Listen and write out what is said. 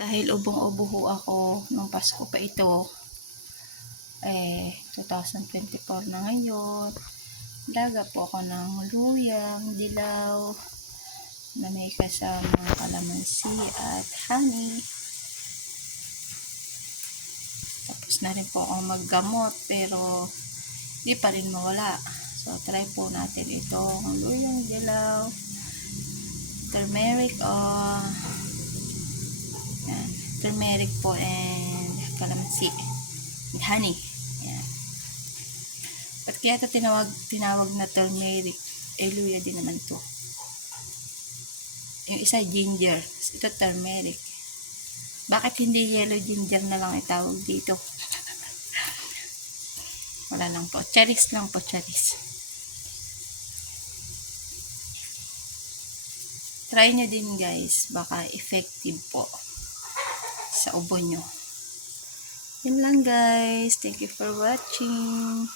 Dahil ubong-ubo ho ako nung Pasko pa ito, 2024 na ngayon. Daga po ako ng luyang dilaw na may kasamang kalamansi at honey. Tapos na rin po akong maggamot pero di pa rin mawala. So try po natin itong luyang dilaw, turmeric yan, turmeric po and kalamansi with honey. Yan. Ba't kaya ito tinawag na turmeric? Luya din naman to. Yung isa ginger, ito turmeric. Bakit hindi yellow ginger na lang itawag dito? Wala lang po. Cherries lang po, cherries. Try nyo din guys. Baka effective po sa ubo nyo. Yun lang guys. Thank you for watching.